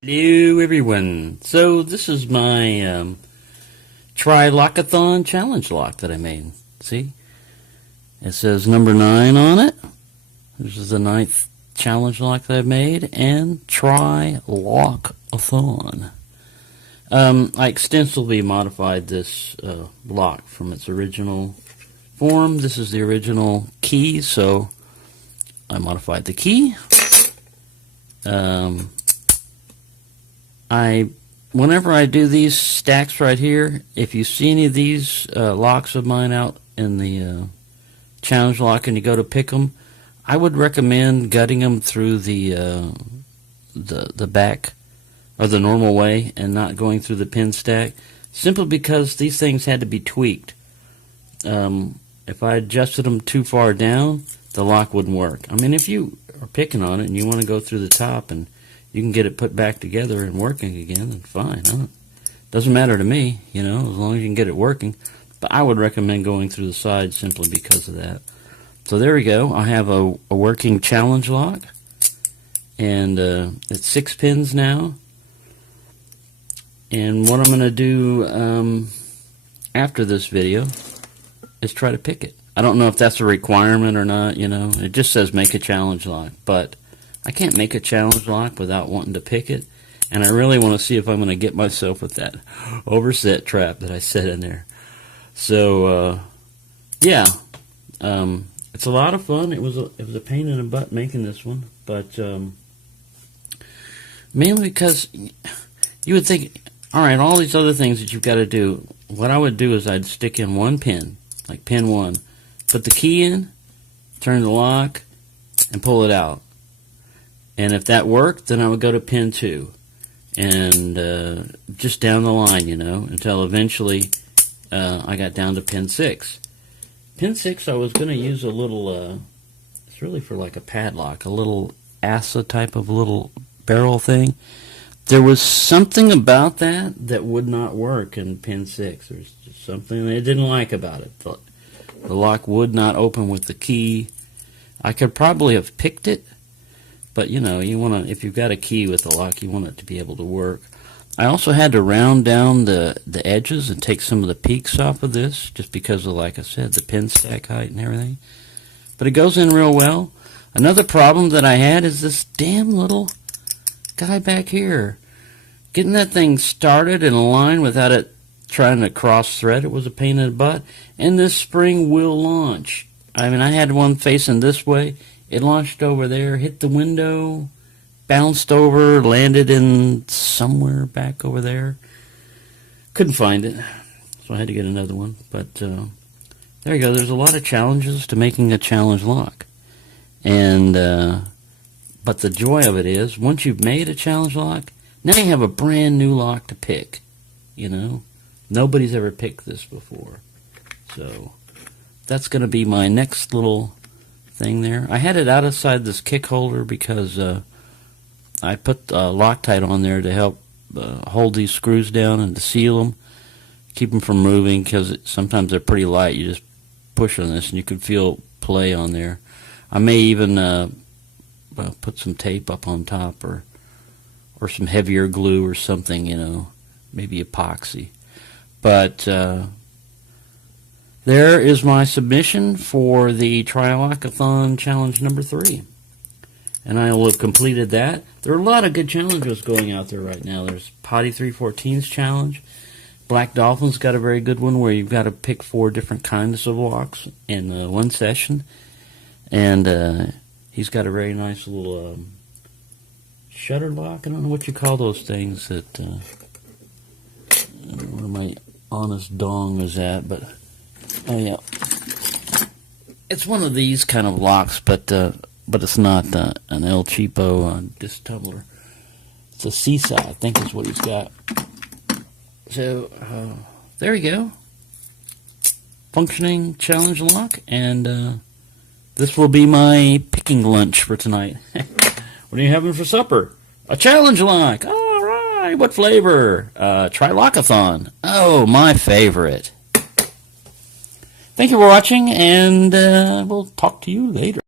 Hello everyone. So this is my TriLockAthon challenge lock that I made. See? It says number 9 on it. This is the 9th challenge lock that I've made, and TriLockAthon. I extensively modified this lock from its original form. This is the original key, so I modified the key. Whenever I do these stacks right here, if you see any of these locks of mine out in the challenge lock and you go to pick them, I would recommend gutting them through the back or the normal way and not going through the pin stack, simply because these things had to be tweaked. If I adjusted them too far down, the lock wouldn't work. I mean, if you are picking on it and you want to go through the top and you can get it put back together and working again, then fine. Doesn't matter to me, as long as you can get it working. But I would recommend going through the sides simply because of that. So there we go. I have a working challenge lock, and it's 6 pins now. And what I'm going to do after this video is try to pick it. I don't know if that's a requirement or not, It just says make a challenge lock, but I can't make a challenge lock without wanting to pick it, and I really want to see if I'm going to get myself with that overset trap that I set in there. So, yeah, it's a lot of fun. It was a pain in the butt making this one, but mainly because you would think, all right, all these other things that you've got to do, what I would do is I'd stick in one pin, like pin 1, put the key in, turn the lock, and pull it out. And if that worked, then I would go to pin 2, and just down the line, until eventually I got down to pin 6. Pin 6, I was going to use a little, it's really for like a padlock, a little ASA type of little barrel thing. There was something about that would not work in pin 6. There's just something they didn't like about it. The lock would not open with the key. I could probably have picked it, but you want to, if you've got a key with the lock, you want it to be able to work. I also had to round down the edges and take some of the peaks off of this, just because of, like I said, the pin stack height and everything. But it goes in real well. Another problem that I had is this damn little guy back here. Getting that thing started and aligned without it trying to cross thread, it was a pain in the butt. And this spring will launch. I mean, I had one facing this way. It launched over there, hit the window, bounced over, landed in somewhere back over there. Couldn't find it, so I had to get another one. But there you go. There's a lot of challenges to making a challenge lock. And but the joy of it is, once you've made a challenge lock, now you have a brand new lock to pick. Nobody's ever picked this before. So that's going to be my next little thing there. I had it outside this kick holder because I put Loctite on there to help hold these screws down and to seal them, keep them from moving, because sometimes they're pretty light. You just push on this and you can feel play on there. I may even put some tape up on top, or some heavier glue or something, maybe epoxy. But there is my submission for the TriLockAthon challenge number 3. And I will have completed that. There are a lot of good challenges going out there right now. There's Potty 314's challenge. Black Dolphin's got a very good one where you've got to pick 4 different kinds of locks in one session. And he's got a very nice little shutter lock. I don't know what you call those things that where my honest dong is at, but oh yeah, it's one of these kind of locks, but it's not an El Cheapo disc tumbler. It's a seesaw, I think is what he's got. So there you go, functioning challenge lock, and this will be my picking lunch for tonight. What are you having for supper? A challenge lock. All right, what flavor? TriLockAthon. Oh, my favorite. Thank you for watching, and we'll talk to you later.